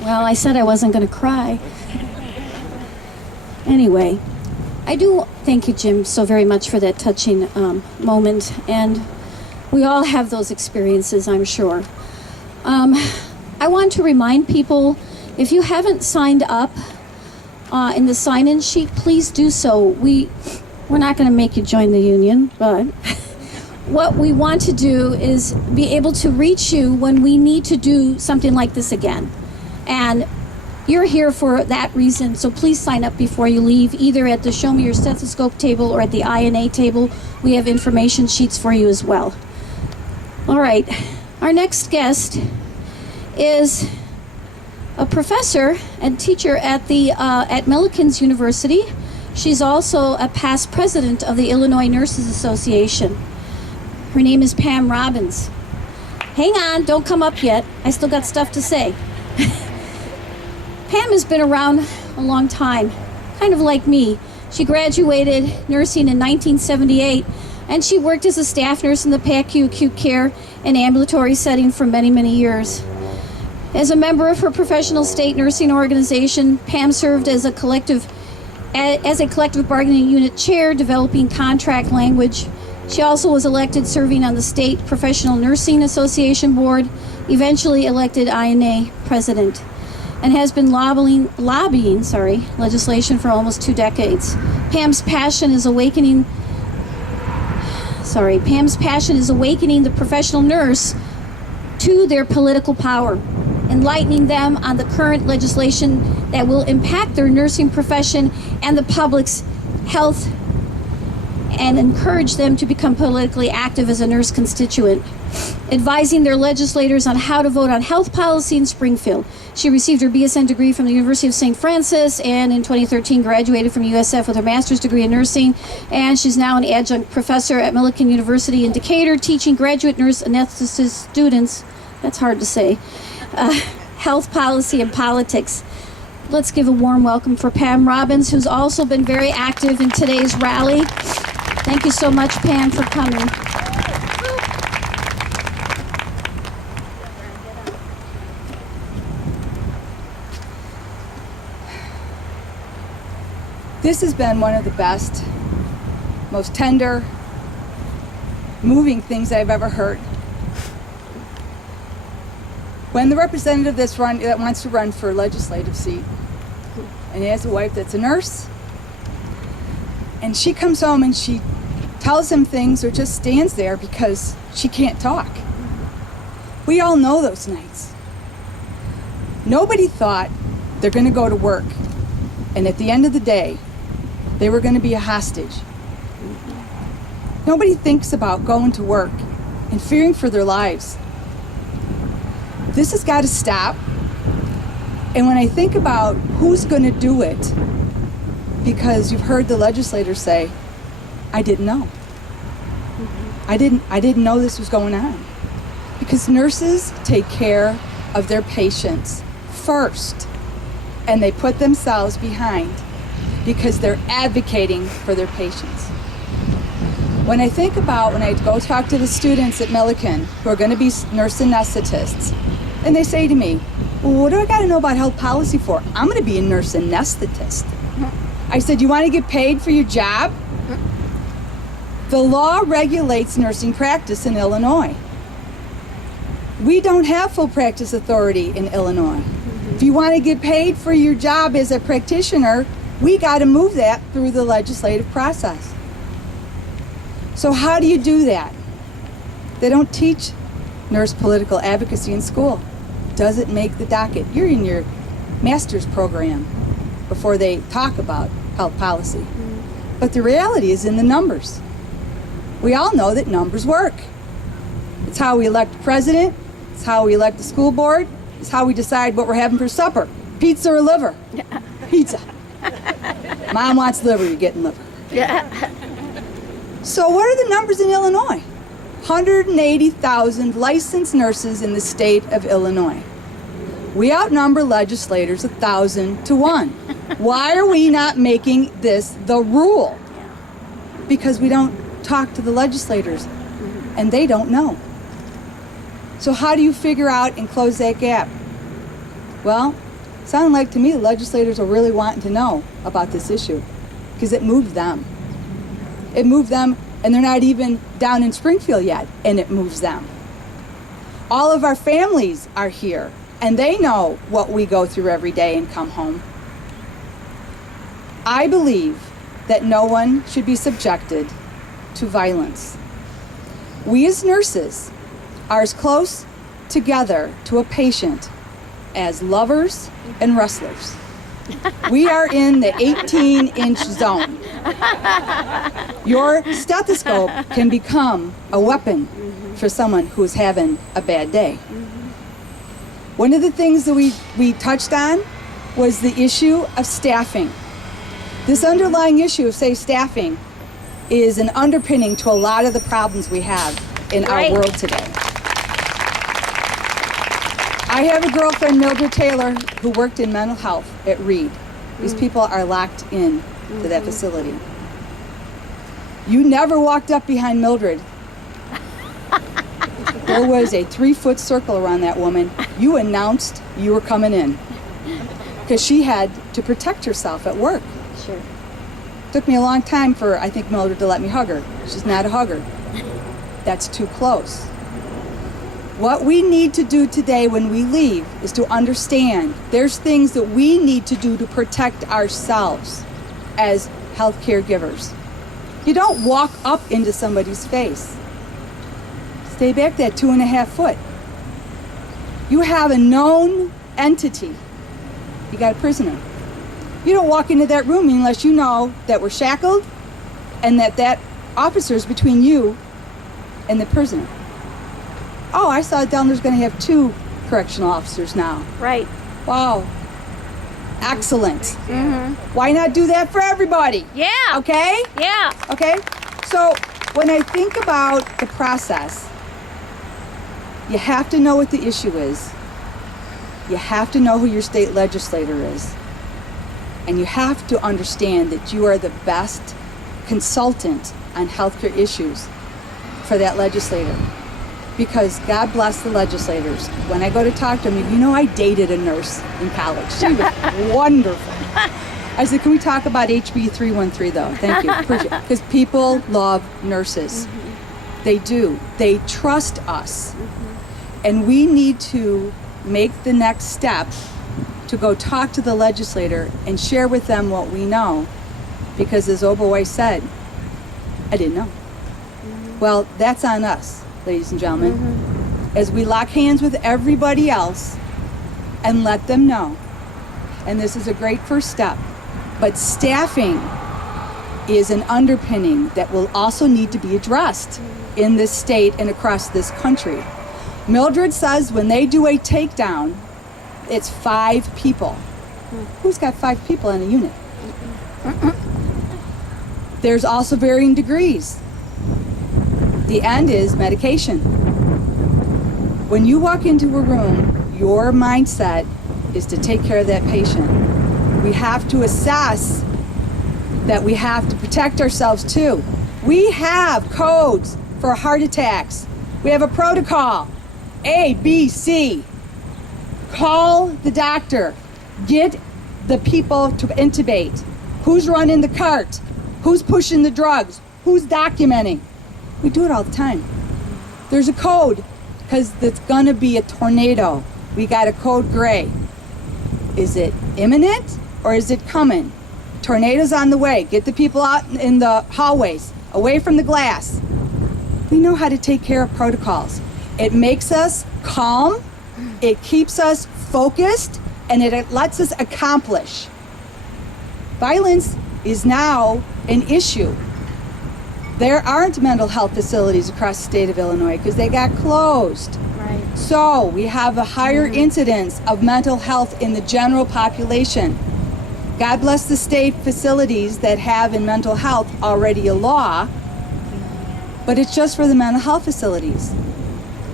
Well, I said I wasn't going to cry. Anyway, I do thank you, Jim, so very much for that touching moment. And we all have those experiences, I'm sure. I want to remind people, if you haven't signed up in the sign-in sheet, please do so. We're not going to make you join the union, but what we want to do is be able to reach you when we need to do something like this again. And you're here for that reason, so please sign up before you leave, either at the Show Me Your Stethoscope table or at the INA table. We have information sheets for you as well. All right, our next guest is a professor and teacher at Milliken's University. She's also a past president of the Illinois Nurses Association. Her name is Pam Robbins. Hang on, don't come up yet. I still got stuff to say. Pam has been around a long time, kind of like me. She graduated nursing in 1978, and she worked as a staff nurse in the PACU acute care and ambulatory setting for many, many years. As a member of her professional state nursing organization, Pam served as a collective bargaining unit chair, developing contract language. She also was elected serving on the State Professional Nursing Association Board, eventually elected INA president, and has been lobbying legislation for almost 2 decades. Pam's passion is awakening the professional nurse to their political power, enlightening them on the current legislation that will impact their nursing profession and the public's health, and encourage them to become politically active as a nurse constituent, advising their legislators on how to vote on health policy in Springfield. She received her BSN degree from the University of St. Francis, and in 2013 graduated from USF with her master's degree in nursing, and she's now an adjunct professor at Milliken University in Decatur, teaching graduate nurse anesthetist students, that's hard to say, health policy and politics. Let's give a warm welcome for Pam Robbins, who's also been very active in today's rally. Thank you so much, Pam, for coming. This has been one of the best, most tender, moving things I've ever heard. When the representative that wants to run for a legislative seat, and he has a wife that's a nurse, and she comes home and she tells him things or just stands there because she can't talk. We all know those nights. Nobody thought they're going to go to work, and at the end of the day, they were going to be a hostage. Nobody thinks about going to work and fearing for their lives. This has got to stop. And when I think about who's going to do it, because you've heard the legislators say, I didn't know. I didn't know this was going on. Because nurses take care of their patients first, and they put themselves behind because they're advocating for their patients. When I go talk to the students at Milliken who are going to be nurse anesthetists, and they say to me, well, what do I got to know about health policy for? I'm going to be a nurse anesthetist. I said, you want to get paid for your job? The law regulates nursing practice in Illinois. We don't have full practice authority in Illinois. If you want to get paid for your job as a practitioner, we got to move that through the legislative process. So how do you do that? They don't teach nurse political advocacy in school. Doesn't make the docket. You're in your master's program before they talk about health policy. But the reality is in the numbers. We all know that numbers work. It's how we elect a president. It's how we elect the school board. It's how we decide what we're having for supper. Pizza or liver? Pizza. Mom wants liver, you're getting liver. So what are the numbers in Illinois? 180,000 licensed nurses in the state of Illinois. We outnumber legislators 1,000 to 1. Why are we not making this the rule? Because we don't talk to the legislators, and they don't know. So how do you figure out and close that gap? Well, Sounded like to me the legislators are really wanting to know about this issue because it moved them. It moved them, and they're not even down in Springfield yet, and it moves them. All of our families are here, and they know what we go through every day and come home. I believe that no one should be subjected to violence. We as nurses are as close together to a patient as lovers and wrestlers. We are in the 18-inch zone. Your stethoscope can become a weapon for someone who's having a bad day. One of the things that we touched on was the issue of staffing. This underlying issue of, say, staffing is an underpinning to a lot of the problems we have in our world today. I have a girlfriend, Mildred Taylor, who worked in mental health at Reed. These people are locked in to that facility. You never walked up behind Mildred. There was a 3-foot circle around that woman. You announced you were coming in because she had to protect herself at work. Sure. Took me a long time for, I think, Mildred to let me hug her. She's not a hugger. That's too close. What we need to do today when we leave is to understand there's things that we need to do to protect ourselves as healthcare givers. You don't walk up into somebody's face. Stay back that 2.5 foot. You have a known entity. You got a prisoner. You don't walk into that room unless you know that we're shackled and that officer's between you and the prisoner. Oh, I saw Delnor's going to have 2 correctional officers now. Right. Wow. Excellent. Why not do that for everybody? Yeah. Okay? Yeah. Okay? So when I think about the process, you have to know what the issue is. You have to know who your state legislator is. And you have to understand that you are the best consultant on healthcare issues for that legislator. Because God bless the legislators. When I go to talk to them, you know, I dated a nurse in college. She was wonderful. I said, can we talk about HB 313 though? Thank you. Because people love nurses. They do. They trust us. And we need to make the next step to go talk to the legislator and share with them what we know. Because as Oberweiss said, I didn't know. Well, that's on us, ladies and gentlemen, as we lock hands with everybody else and let them know. And this is a great first step. But staffing is an underpinning that will also need to be addressed in this state and across this country. Mildred says when they do a takedown, it's 5 people. Who's got 5 people in a unit? There's also varying degrees. The end is medication. When you walk into a room, your mindset is to take care of that patient. We have to assess that we have to protect ourselves too. We have codes for heart attacks. We have a protocol, A, B, C. Call the doctor. Get the people to intubate. Who's running the cart? Who's pushing the drugs? Who's documenting? We do it all the time. There's a code because it's gonna be a tornado. We got a code gray. Is it imminent or is it coming? Tornado's on the way. Get the people out in the hallways, away from the glass. We know how to take care of protocols. It makes us calm, it keeps us focused, and it lets us accomplish. Violence is now an issue. There aren't mental health facilities across the state of Illinois because they got closed. Right. So we have a higher incidence of mental health in the general population. God bless the state facilities that have in mental health already a law, but it's just for the mental health facilities.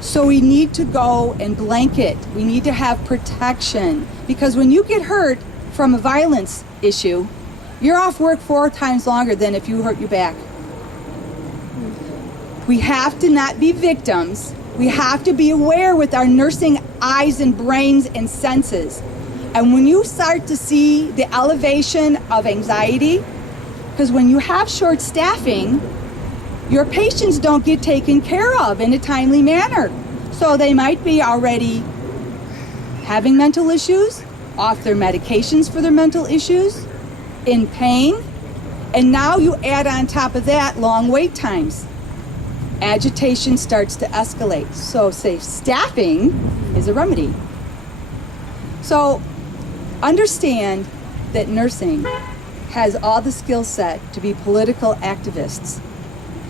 So we need to go and blanket. We need to have protection because when you get hurt from a violence issue, you're off work 4 times longer than if you hurt your back. We have to not be victims. We have to be aware with our nursing eyes and brains and senses. And when you start to see the elevation of anxiety, because when you have short staffing, your patients don't get taken care of in a timely manner. So they might be already having mental issues, off their medications for their mental issues, in pain, and now you add on top of that long wait times. Agitation starts to escalate. So safe staffing is a remedy. So understand that nursing has all the skill set to be political activists.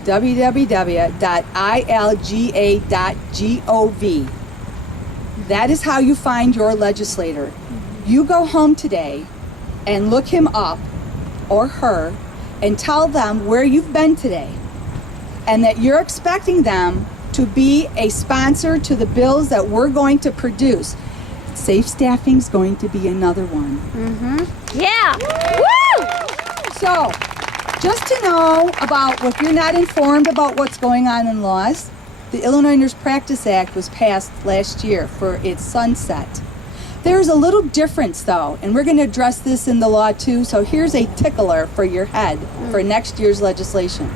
www.ilga.gov. That is how you find your legislator. You go home today and look him up or her and tell them where you've been today and that you're expecting them to be a sponsor to the bills that we're going to produce. Safe staffing is going to be another one. Yeah. Woo! So, just to know about, if you're not informed about what's going on in laws, the Illinois Nurse Practice Act was passed last year for its sunset. There's a little difference though, and we're going to address this in the law too, so here's a tickler for your head for next year's legislation.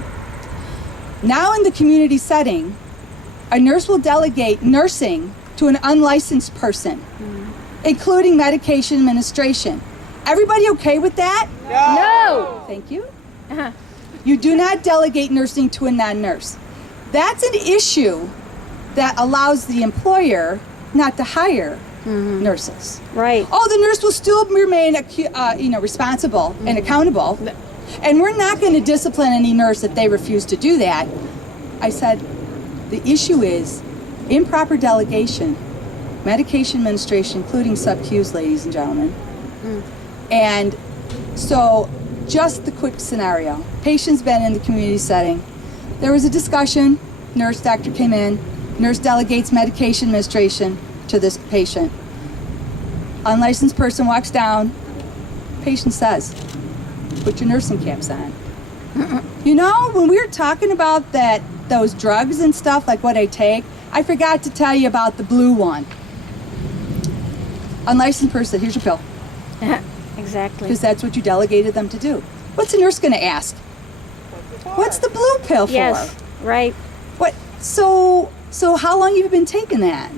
Now in the community setting, a nurse will delegate nursing to an unlicensed person, including medication administration. Everybody okay with that? No. Thank you. You do not delegate nursing to a non-nurse. That's an issue that allows the employer not to hire nurses. Right. Oh, the nurse will still remain, responsible and accountable, and we're not going to discipline any nurse if they refuse to do that. I said, the issue is improper delegation, medication administration, including sub-Qs, ladies and gentlemen. And so, just the quick scenario. Patient's been in the community setting. There was a discussion. Nurse, doctor came in. Nurse delegates medication administration to this patient. Unlicensed person walks down. Patient says, put your nursing caps on. You know, when we were talking about those drugs and stuff, like what I take, I forgot to tell you about the blue one. Unlicensed person, here's your pill. Exactly. Because that's what you delegated them to do. What's a nurse going to ask? What's the blue pill for? Yes. Right. What? So how long have you been taking that?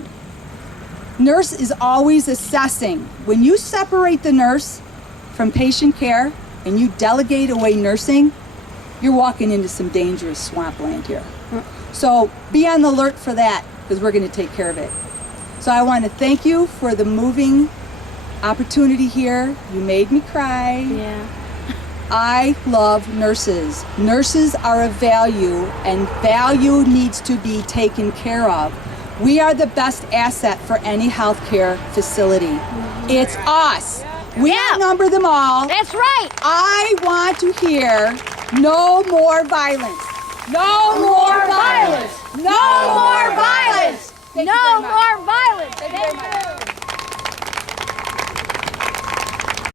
Nurse is always assessing. When you separate the nurse from patient care and you delegate away nursing, you're walking into some dangerous swampland here. So be on the alert for that, because we're going to take care of it. So I want to thank you for the moving opportunity here. You made me cry. Yeah. I love nurses. Nurses are a value, and value needs to be taken care of. We are the best asset for any healthcare facility. It's us. We outnumber them all. That's right. I want to hear no more violence. No more violence. No more violence. No more violence.